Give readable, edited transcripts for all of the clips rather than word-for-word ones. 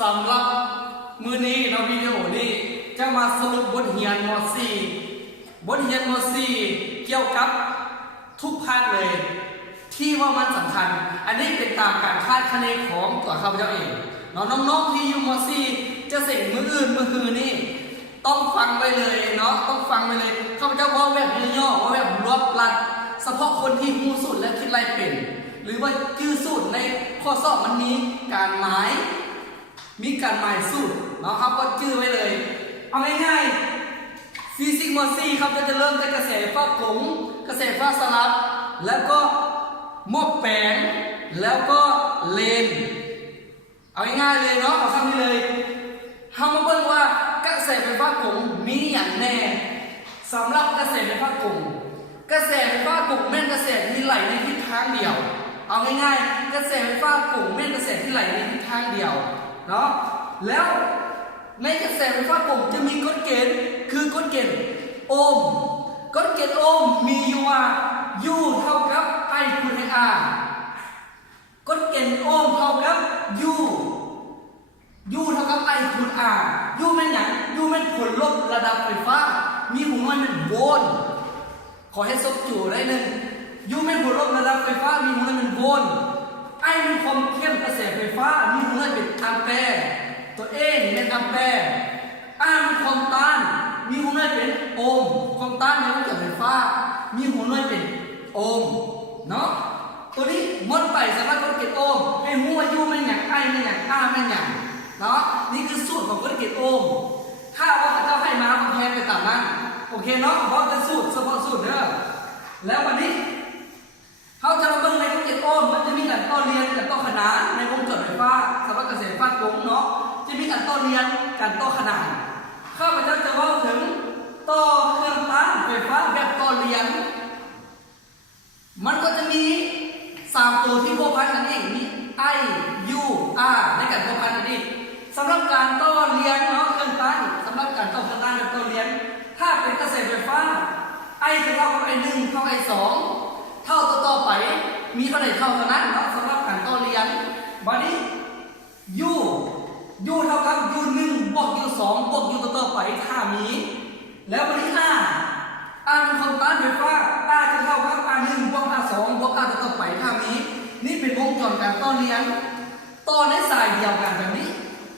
สำหรับมือนี้เราวิดีโอนี้จะมาสรุปบทเรียนม .4 บทเรียนม .4 เกี่ยวกับทุกภาคเลยที่ว่ามันสำคัญอันนี้เป็นตามการคาดคะเนของตัวข้าพเจ้าเองน้องๆที่อยู่ม .4 จะเสร็จมืออื่นมือคืนนี่ต้องฟังไปเลยเนาะต้องฟังไปเลยข้าพเจ้าว่าแบบย่อๆว่าแบบรวบลัดเฉพาะคนที่รู้สูตรและคิดไรเป็นหรือว่าชื่อสูตรในข้อสอบมันมีการหมายสูตรเนาะครับก็ชื่อไว้เลยเอาง่ายๆฟิสิกส์ม .4 ครับจะเริ่มจากกระแสไฟฟ้ากงกระแสไฟฟ้าสลับแล้วก็หม้อแปลงแล้วก็เลนเอาง่ายๆเลยเนาะเอาคำนี้เลยเฮามาเบิ่งว่ากระแสไฟฟ้ากงมีอย่างแน่สำหรับกระแสไฟฟ้ากงกระแสไฟฟ้ากงแม่นกระแสที่ไหลในทิศทางเดียวเอาง่ายๆกระแสไฟฟ้ากงแม่นกระแสที่ไหลในทิศทางเดียวเนาะแล้วในกระแสไฟฟ้ากงจะมีกฎเกณฑ์คือกฎเกณฑ์โอห์มกฎเกณฑ์โอห์มมีอยู่ว่า U เท่ากับ I คูณ R กฎเกณฑ์โอห์มเท่ากับ U เท่ากับ I คูณ R U แม่นหยัง U แม่นผลลบระดับไฟฟ้ามีหัวมันเป็นโวลต์ขอให้ซบจู่ได้หนึ่ง U แม่นผลลบระดับไฟฟ้ามีหัวมันเป็นโวลต์ I เป็นความเข้มกระแสไฟฟ้ามีหัวมันเป็นแอมแปร์ตัว A นี่เป็นแอมแปร์ R เป็นความต้านมีหัวมันเป็นโอห์มความต้านในวงจรไฟฟ้ามีหัวมันเป็นโอห์มเนาะตัวนี้หมดไปสำหรับกฎเกณฑ์โอห์มให้รู้ว่า U แม่นหยัง I แม่นหยัง R แม่นหยังเนาะนี่คือสูตรของกฎเกณฑ์โอห์มถ้าว่าพระเจ้าให้มาก็แทนไปตามนั้นโอเคเนาะเพราะเป็นสูตรเฉพาะสูตรเด้อแล้ววันนี้เขาจะมาเบิ่งในกฎเกณฑ์โอห์มมันจะมีการต่อเรียนการต่อขนานในวงจรไฟฟ้าสำหรับกระแสไฟฟ้ากงเนาะจะมีการต่อเรียนการต่อขนานข้าพเจ้าจะว่าถึงต่อเครื่องต้านไฟฟ้าแบบต่อเรียนมันก็จะมี3ตัวที่พัวพันกันเองนี่ I U R ในการพัวพันกันเองสำหรับการต่อเรียนเนาะเครื่องต้านสำหรับการต่อเครื่องต้านแบบต่อเรียนถ้าเป็นกระแสไฟฟ้า I จะเท่ากับ I 1เท่า I 2เท่าต่อไปมีเท่าไหร่เท่านั้นเนาะสำหรับการต่อเรียนบัดนี้ U เท่ากับ U 1บวก U 2บวก U ต่อไปถ้ามีแล้วบัดนี้ R เป็นความต้านไฟฟ้า R จะเท่ากับ R 1บวก R 2บวก R ต่อไปถ้ามีนี่เป็นวงจรการต่อเรียนต่อในสายเดียวกันแบบนี้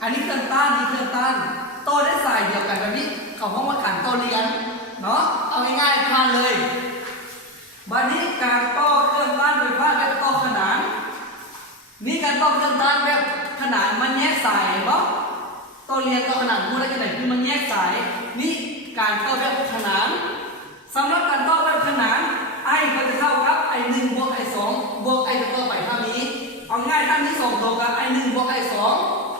อันนี้เครื่องต้านนี่เครื่องต้านต่อในสายเดียวกันแบบนี้เขาห้องว่าการต่อเรียนเนาะเอาง่ายๆผ่านเลยบัดนี้การต่อเครื่องต้านไฟฟ้าแบบต่อขนานนี่การต่อเครื่องต้านแบบขนานมันแยกสายเนาะต่อเรียนต่อขนานพูดได้กันไหนคือมันแยกสายนี่การต่อแบบขนานสำหรับการต่อแบบขนาน I ก็จะเท่ากับ I 1บวก I 2บวก I ต่อไปเท่านี้เอาง่ายท่านที่2ตรงกับ I 1บวก I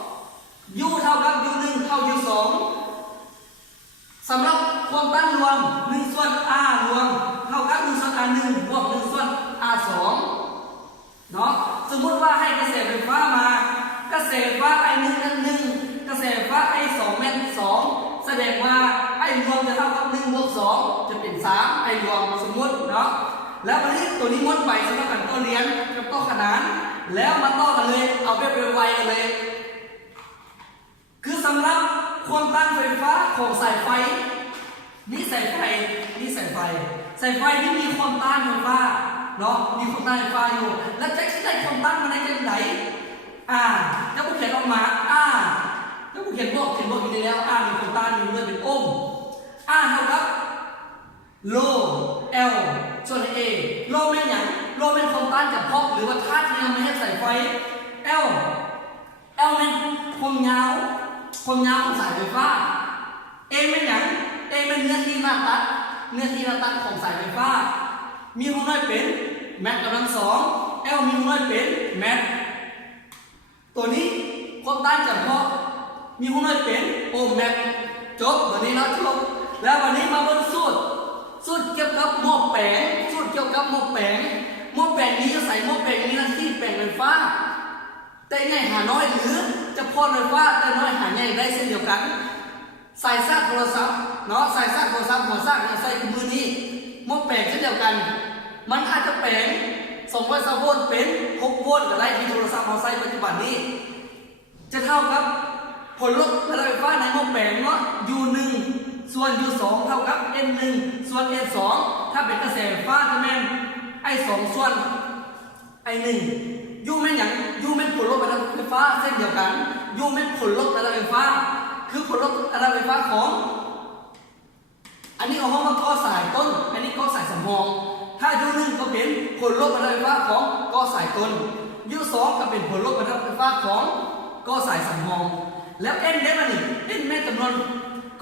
2 U เท่ากับ U 1เท่า U 2สำหรับความต้านรวม1ส่วน R รวมเท่ากับ1ส่วน R 1บวก1ส่วน R 2เนาะสมมุติว่าให้กระแสไฟฟ้ามากระแสไฟฟ้า I 1นั้น1กระแสไฟฟ้า I 2แม่น2แสดงว่า I รวมจะเท่ากับ1บวก2จะเป็น3 I รวมสมมุติเนาะแล้ววันนี้ตัวนี้หมดไปสำหรับการต่อเรียนกับต่อขนานแล้วมาต่อกันเลยเอาแบบไวๆกันเลยคือสำหรับความต้านไฟฟ้าของสายไฟนี่สายไฟที่มีความต้านไฟฟ้าเนาะมีความต้านไฟฟ้าอยู่แล้วจะได้ความต้านมาในจังไหนถ้าผู้เขียนออกมาถ้าผู้เขียนบอกอยู่ในแล้วมีความต้านอยู่ด้วยเป็นโอห์มเท่ากับโล L ส่วน A โลเป็นอย่างโลเป็นความต้านกับพอกหรือว่าธาตุที่ทำให้สายไฟ L เป็นความยาวของสายไฟฟ้า A เป็นอย่าง A เป็นเนื้อที่หน้าตัดของสายไฟฟ้ามีความน้อยเป็นแมทกำลัง2 L มีความน้อยเป็นแมทตัวนี้ความต้านกับพอกมีความน้อยเป็นโอห์มแมทจบวันนี้นะจบแล้ววันนี้มาบนสูตรเกี่ยวกับหม้อแปลงนี้จะใส่หม้อแปลงนี้หน้าที่แปลงไฟฟ้าแต่ใหญ่หาน้อยหรือจะพอไฟฟ้าแต่น้อยหาใหญ่ได้เช่นเดียวกันสายชาร์จโทรศัพท์เนาะสายชาร์จโทรศัพท์หัวชาร์จใส่มือนี้หม้อแปลงเช่นเดียวกันมันอาจจะแปลง220 โวลต์เป็น6 โวลต์ก็ได้ที่โทรศัพท์เราใช้ปัจจุบันนี้จะเท่ากับ ผลลบระดับไฟฟ้าในหม้อแปลงเนาะ U1 ส่วน U2 เท่ากับ N1 ส่วน N2 ถ้าเป็นกระแสไฟฟ้าจะเป็น I2 ส่วน I1 U แม่นอย่าง U แม่นผลลบระดับไฟฟ้าเส้นเดียวกัน U แม่นผลลบระดับไฟฟ้าคือผลลบระดับไฟฟ้าของอันนี้เอาห้องมาก่อสายต้นอันนี้ก่อสายสำรองถ้า U1 ก็เป็นผลลบระดับไฟฟ้าของก่อสายต้น U2 ก็เป็นผลลบระดับไฟฟ้าของก่อสายสำรองแล้ว N ได้มานี่ N แม่นจำนวน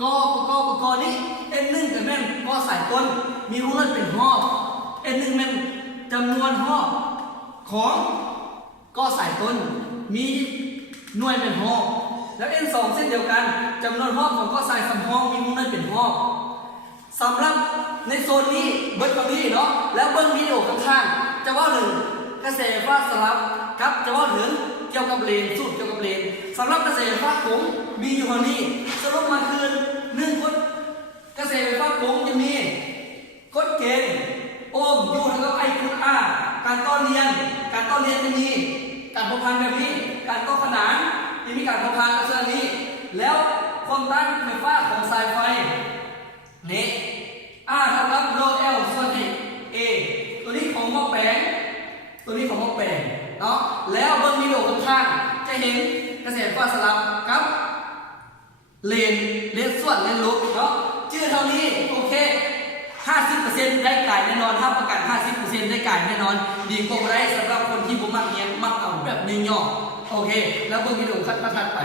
กนี้ N1 กับแม่นก่อสายต้นมีวงเล็บเป็นหอบ N1 แม่นจำนวนหอบของก่อสายต้นมีหน่วยเป็นหอบแล้ว N2 เส้นเดียวกันจำนวนหอบของก่อสายสำรองมีวงเล็บเป็นหอบสำหรับในโซนนี้เบิ้ลตรงนี้เนาะแล้วเบิ้ลวิดีโอข้างๆจะว่าหนึ่งกระแสไฟฟ้าสลับกับจะว่าถึงเกี่ยวกับเลนสูตรเกี่ยวกับเลนสำหรับกระแสไฟฟ้าผมมีอยู่เท่านี้สรุปมาคือ1กฎกระแสไฟฟ้าผมจะมีกฎเกณฑ์โอห์มยูเท่ากับไอคูณอาการต่อเรียนจะมีการพบพันแบบนี้การต่อขนานจะมีการพบพันลักษณะนี้แล้วความต้านไฟฟ้าของสายไฟนี่ R เท่ากับโล L ส่วน A ตัวนี้ของหม้อแปลงเนาะแล้วเบิ้งวิดีโอข้างๆจะเห็นกระแสไฟฟ้าสลับกับเลนส่วนเลนลบเนาะชื่อเท่านี้โอเค 50% ได้ไก่แน่นอนถ้าประกัน 50% ได้ไก่แน่นอนดีกว่าได้สำหรับคนที่บ่มักเรียนมักเอาแบบย่อๆโอเคแล้วเบิ้งวิดีโอขั้นถัดไป